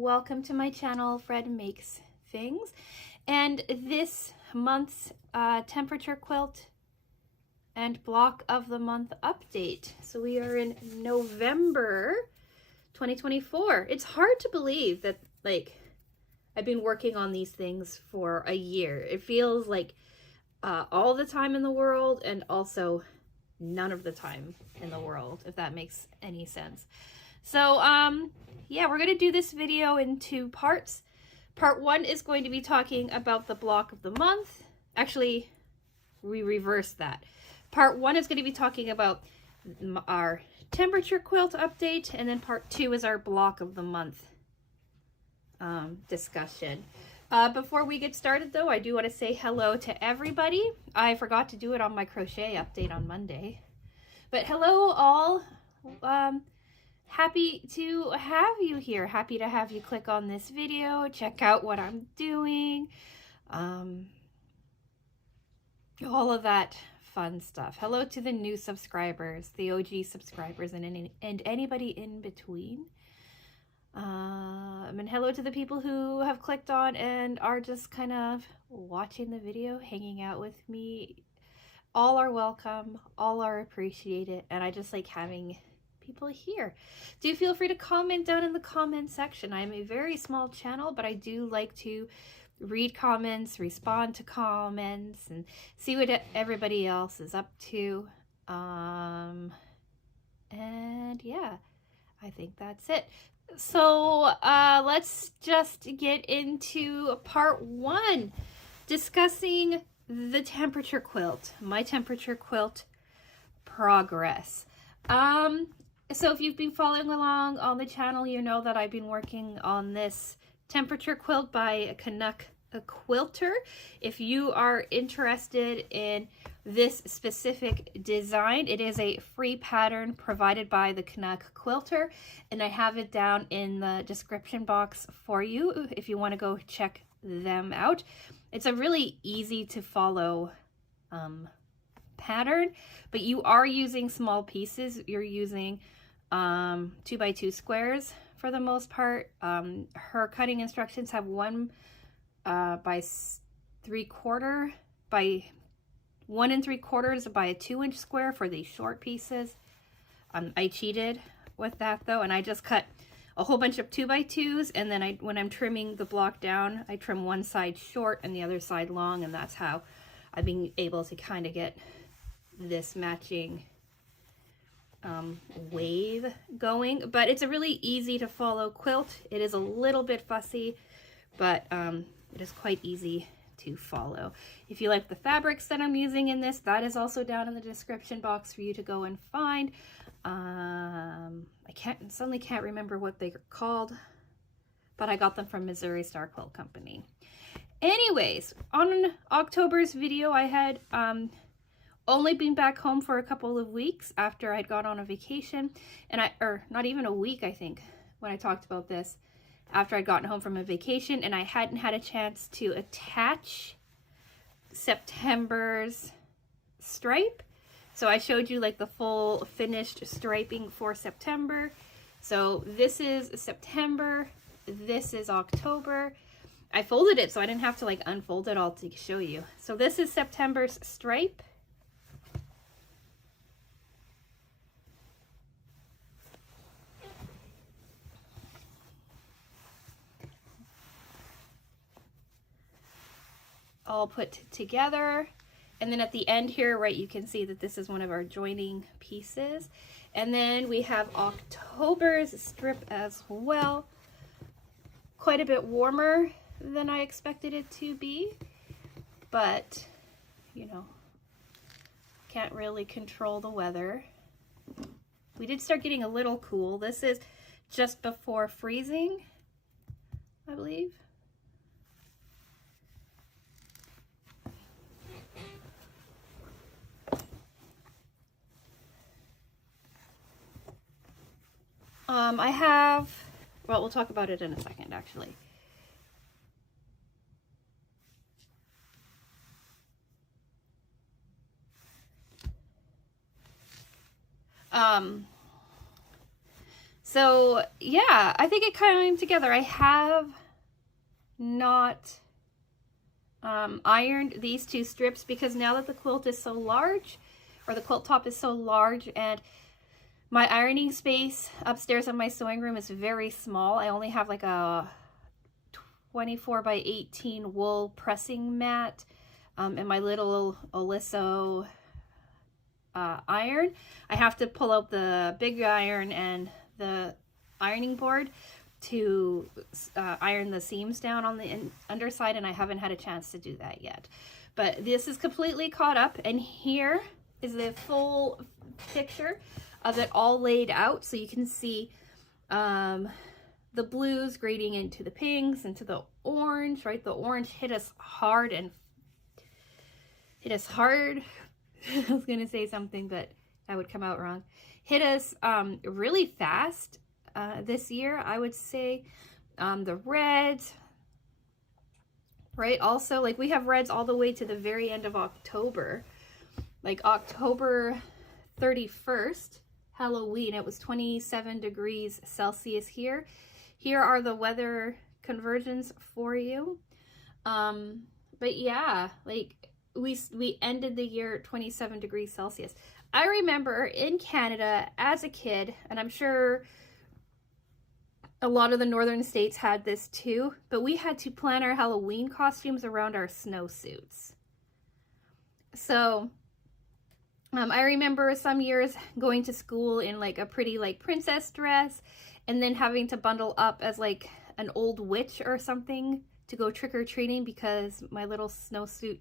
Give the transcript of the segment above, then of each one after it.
welcome to my channel, Fred Makes Things, and this month's temperature quilt and block of the month update. So we are in November 2024. It's hard to believe that I've been working on these things for a year. It feels like all the time in the world and also none of the time in the world, if that makes any sense. So yeah, we're gonna do this video in two parts. Part one is going to be talking about the block of the month. Actually, we reversed that. Part one is going to be talking about our temperature quilt update, and then part two is our block of the month discussion. Before we get started though, I do want to say hello to everybody. I forgot to do it on my crochet update on Monday, but hello all. Happy to have you here. Happy to have you click on this video, check out what I'm doing, all of that fun stuff. Hello to the new subscribers, the OG subscribers, and anybody in between. And hello to the people who have clicked on and are just kind of watching the video, hanging out with me. All are welcome, all are appreciated, and I just like having people here. Do feel free to comment down in the comment section. I'm a very small channel, but I do like to read comments, respond to comments, and see what everybody else is up to. And yeah, I think that's it. So let's just get into part one, discussing the temperature quilt, my temperature quilt progress. So if you've been following along on the channel, you know that I've been working on this temperature quilt by a Canuck quilter. If you are interested in this specific design, it is a free pattern provided by the Canuck quilter, and I have it down in the description box for you if you want to go check them out. It's a really easy to follow pattern, but you are using small pieces. You're using 2x2 squares for the most part. Her cutting instructions have 1 by 3/4 by 1 3/4 by a 2-inch square for these short pieces. I cheated with that though, and I just cut a whole bunch of 2x2s, and then when I'm trimming the block down, I trim one side short and the other side long, and that's how I've been able to kind of get this matching wave going. But it's a really easy to follow quilt. It is a little bit fussy, but it is quite easy to follow. If you like the fabrics that I'm using in this, that is also down in the description box for you to go and find. I suddenly can't remember what they're called, but I got them from Missouri Star Quilt Company. Anyways, on October's video, I had only been back home for a couple of weeks after I'd gone on a vacation, and or not even a week, I think, when I talked about this, after I'd gotten home from a vacation, and I hadn't had a chance to attach September's stripe. So I showed you like the full finished striping for September. So this is September, this is October. I folded it so I didn't have to like unfold it all to show you. So this is September's stripe. All put together, and then at the end here, right, you can see that this is one of our joining pieces. And then we have October's strip as well. Quite a bit warmer than I expected it to be, but you know, can't really control the weather. We did start getting a little cool. This is just before freezing, I believe. I have, well, we'll talk about it in a second, actually. So yeah, I think it kind of came together. I have not ironed these two strips because now that the quilt is so large, or the quilt top is so large, and my ironing space upstairs in my sewing room is very small. I only have like a 24 by 18 wool pressing mat and my little Oliso iron. I have to pull out the big iron and the ironing board to iron the seams down on the underside, and I haven't had a chance to do that yet. But this is completely caught up, and here is the full picture of it all laid out, so you can see the blues grading into the pinks, into the orange, right? The orange hit us hard and hit us hard. I was gonna say something, but that would come out wrong. Hit us really fast this year, I would say. The red, right? Also, like, we have reds all the way to the very end of October. Like October 31st, Halloween, it was 27 degrees Celsius here. Here are the weather conversions for you. But yeah, like, we ended the year at 27 degrees Celsius. I remember in Canada as a kid, and I'm sure a lot of the northern states had this too, but we had to plan our Halloween costumes around our snowsuits. So I remember some years going to school in like a pretty like princess dress, and then having to bundle up as like an old witch or something to go trick-or-treating because my little snowsuit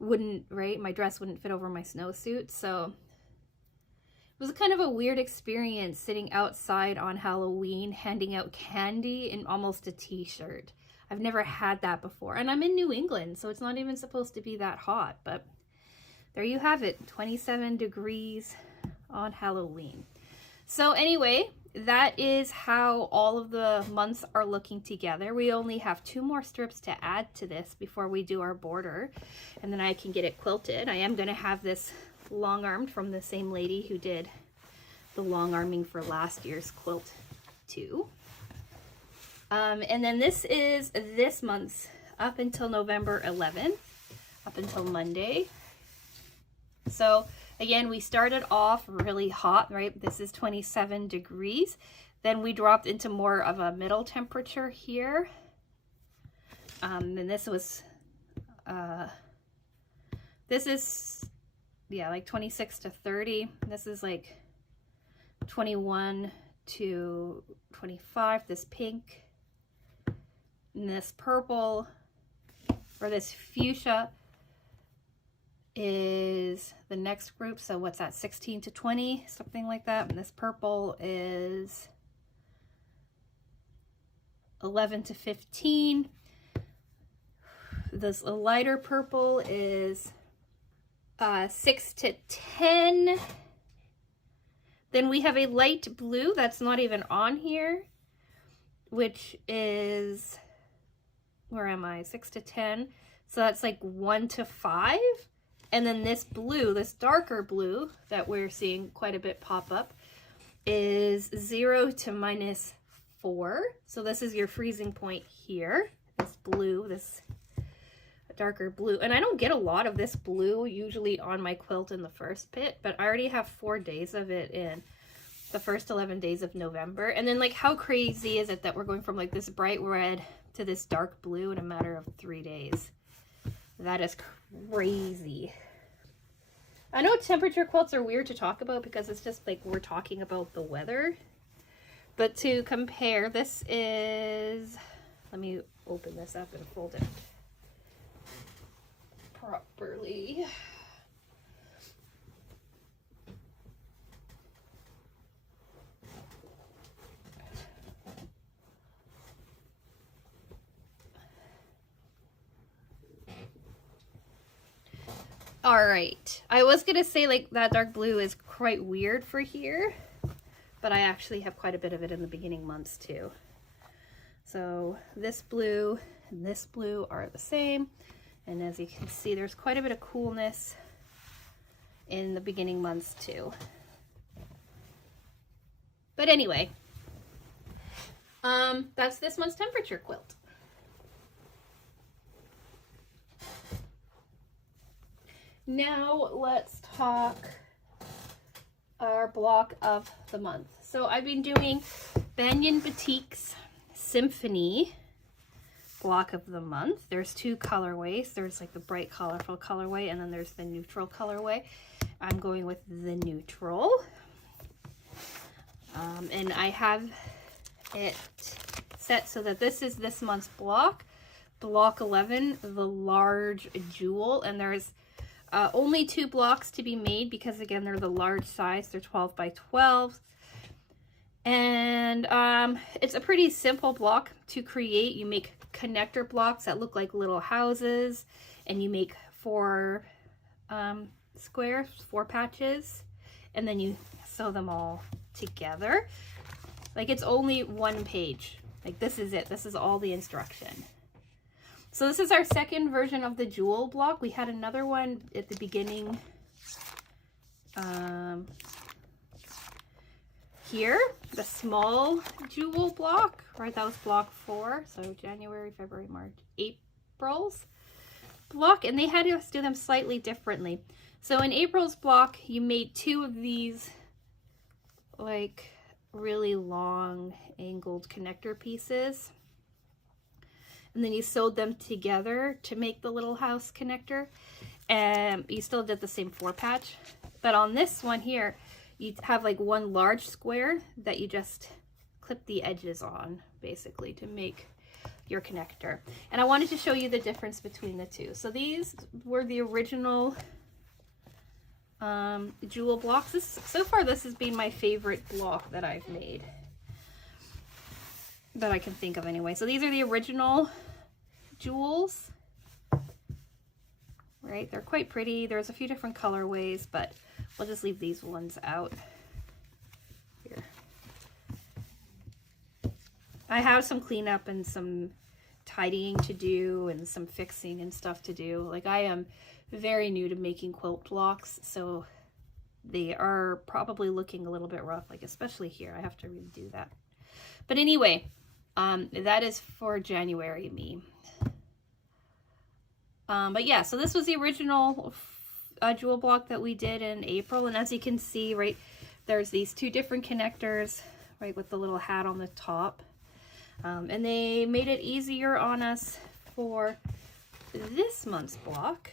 wouldn't, right? My dress wouldn't fit over my snowsuit. So it was kind of a weird experience sitting outside on Halloween handing out candy in almost a t-shirt. I've never had that before. And I'm in New England, so it's not even supposed to be that hot. But there you have it, 27 degrees on Halloween. So anyway, that is how all of the months are looking together. We only have 2 more strips to add to this before we do our border, and then I can get it quilted. I am going to have this long-armed from the same lady who did the long-arming for last year's quilt too. And then this is this month's up until November 11th, up until Monday. So again, we started off really hot, right? This is 27 degrees. Then we dropped into more of a middle temperature here. And this was, this is, yeah, like 26 to 30. This is like 21 to 25, this pink. And this purple, or this fuchsia, is the next group. So what's that, 16 to 20, something like that. And this purple is 11 to 15. This lighter purple is 6 to 10. Then we have a light blue that's not even on here, which is, where am I, 6 to 10. So that's like 1 to 5. And then this blue, this darker blue that we're seeing quite a bit pop up, is 0 to -4. So this is your freezing point here. This blue, this darker blue. And I don't get a lot of this blue usually on my quilt in the first pit, but I already have 4 days of it in the first 11 days of November. And then, like, how crazy is it that we're going from like this bright red to this dark blue in a matter of 3 days? That is crazy. I know temperature quilts are weird to talk about because it's just like we're talking about the weather. But to compare, this is, let me open this up and fold it properly. All right, I was gonna say like that dark blue is quite weird for here, but I actually have quite a bit of it in the beginning months too. So this blue and this blue are the same, and as you can see, there's quite a bit of coolness in the beginning months too. But anyway, That's this month's temperature quilt. Now let's talk our block of the month. So I've been doing Banyan Batiks Symphony block of the month. There's two colorways. There's like the bright colorful colorway, and then there's the neutral colorway. I'm going with the neutral. And I have it set so that this is this month's block. Block 11, the large jewel, and there's only 2 blocks to be made because again they're the large size. They're 12 by 12. And it's a pretty simple block to create. You make connector blocks that look like little houses, and you make 4 squares, 4 patches, and then you sew them all together. Like, it's only 1 page. Like, this is it. This is all the instruction. So this is our second version of the jewel block. We had another one at the beginning here, the small jewel block, right? That was block 4. So January, February, March, April's block, and they had us do them slightly differently. So in April's block, you made 2 of these like really long angled connector pieces, and then you sewed them together to make the little house connector, and you still did the same 4 patch. But on this one here, you have like 1 large square that you just clip the edges on basically to make your connector. And I wanted to show you the difference between the 2. So these were the original jewel blocks. So far this has been my favorite block that I've made, that I can think of anyway. So these are the original jewels, right? They're quite pretty. There's a few different colorways, but we'll just leave these ones out here. I have some cleanup and some tidying to do and some fixing and stuff to do. Like, I am very new to making quilt blocks, so they are probably looking a little bit rough, like especially here. I have to redo that. But anyway, that is for January me. But yeah, so this was the original jewel block that we did in April, and as you can see, right, there's these 2 different connectors, right, with the little hat on the top. And they made it easier on us for this month's block,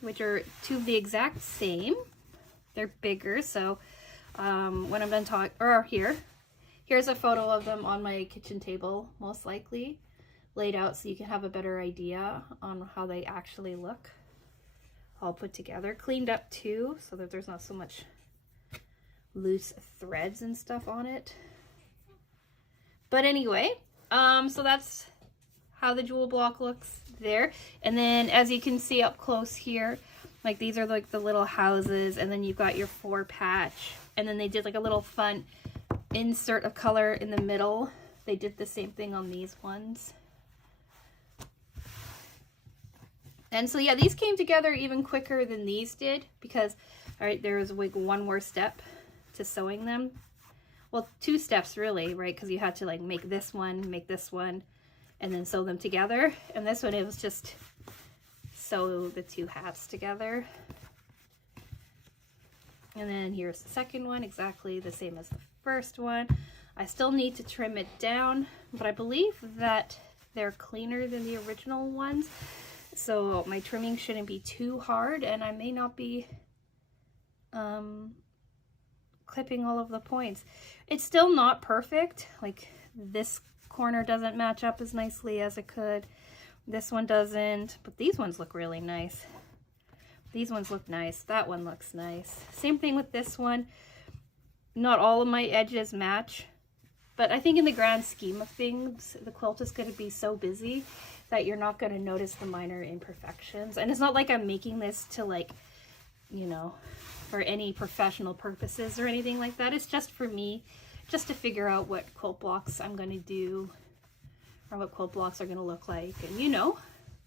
which are 2 of the exact same. They're bigger, so when I'm done talking, or here's a photo of them on my kitchen table, most likely laid out, so you can have a better idea on how they actually look, all put together, cleaned up too, so that there's not so much loose threads and stuff on it. But anyway, so that's how the jewel block looks there. And then as you can see up close here, like these are like the little houses, and then you've got your 4 patch, and then they did like a little fun insert of color in the middle. They did the same thing on these ones. And so yeah, these came together even quicker than these did, because all right, there was like 1 more step to sewing them. Well, 2 steps really, right? Because you had to like make this one, and then sew them together. And this one, it was just sew the 2 hats together. And then here's the second one, exactly the same as the first one. I still need to trim it down, but I believe that they're cleaner than the original ones, so my trimming shouldn't be too hard, and I may not be clipping all of the points. It's still not perfect. Like, this corner doesn't match up as nicely as it could. This one doesn't, but these ones look really nice. These ones look nice. That one looks nice. Same thing with this one. Not all of my edges match, but I think in the grand scheme of things, the quilt is going to be so busy that you're not going to notice the minor imperfections. And it's not like I'm making this to, like, you know, for any professional purposes or anything like that. It's just for me, just to figure out what quilt blocks I'm going to do, or what quilt blocks are going to look like, and, you know,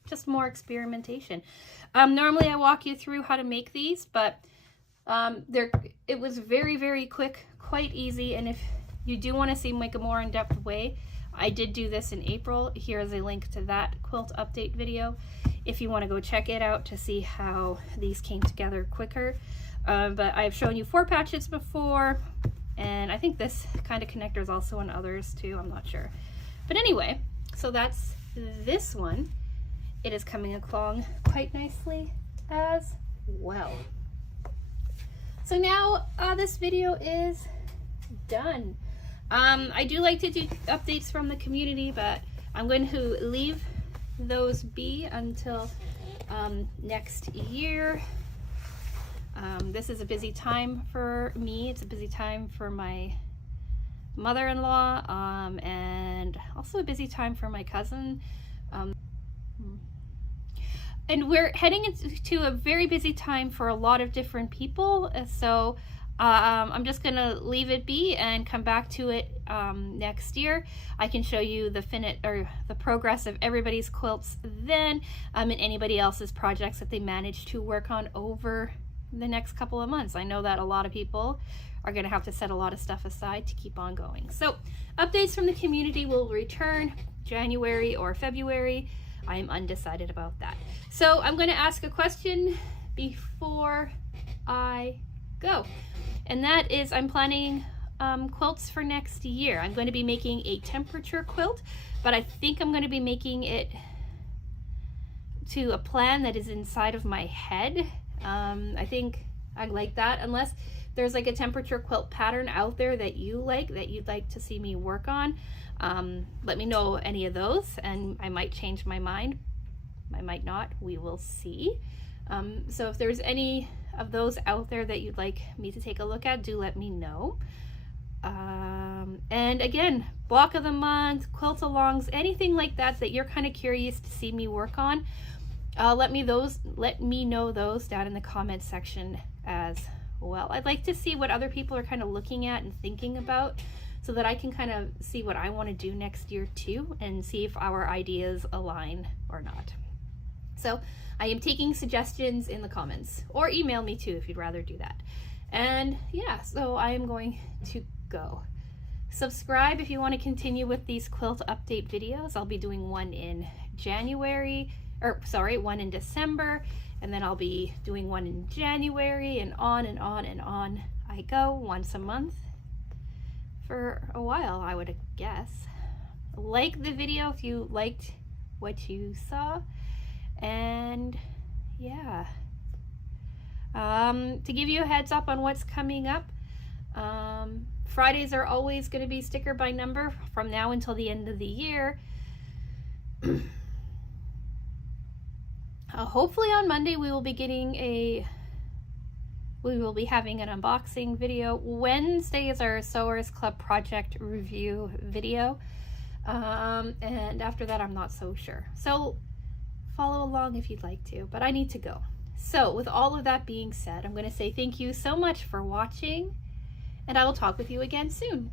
just more experimentation. Normally I walk you through how to make these, but It was very, very quick, quite easy, and if you do want to see like a more in-depth way, I did do this in April. Here's a link to that quilt update video if you want to go check it out to see how these came together quicker. But I've shown you 4 patches before, and I think this kind of connector is also on others too, I'm not sure. But anyway, so that's this one. It is coming along quite nicely as well. So now this video is done. I do like to do updates from the community, but I'm going to leave those be until next year. This is a busy time for me. It's a busy time for my mother-in-law, and also a busy time for my cousin. And we're heading into a very busy time for a lot of different people. So I'm just gonna leave it be and come back to it next year. I can show you the progress of everybody's quilts then, and anybody else's projects that they managed to work on over the next couple of months. I know that a lot of people are gonna have to set a lot of stuff aside to keep on going. So updates from the community will return January or February. I am undecided about that. So I'm going to ask a question before I go. And that is, I'm planning quilts for next year. I'm going to be making a temperature quilt, but I think I'm going to be making it to a plan that is inside of my head. I think I like that, unless there's like a temperature quilt pattern out there that you'd like to see me work on. Let me know any of those, and I might change my mind. I might not. We will see. So if there's any of those out there that you'd like me to take a look at, do let me know. And again, block of the month, quilt alongs, anything like that that you're kind of curious to see me work on, let me know those down in the comments section as well. I'd like to see what other people are kind of looking at and thinking about, so that I can kind of see what I want to do next year too, and see if our ideas align or not. So I am taking suggestions in the comments, or email me too if you'd rather do that. And yeah, so I am going to go. Subscribe if you want to continue with these quilt update videos. I'll be doing one in one in December, and then I'll be doing one in January, and on and on and on I go, once a month for a while, I would guess. Like the video if you liked what you saw, and yeah, to give you a heads up on what's coming up, Fridays are always going to be sticker by number from now until the end of the year. Hopefully on Monday we will be having an unboxing video. Wednesday is our Sewers Club project review video, and after that I'm not so sure. So follow along if you'd like to, but I need to go. So with all of that being said, I'm going to say thank you so much for watching, and I will talk with you again soon.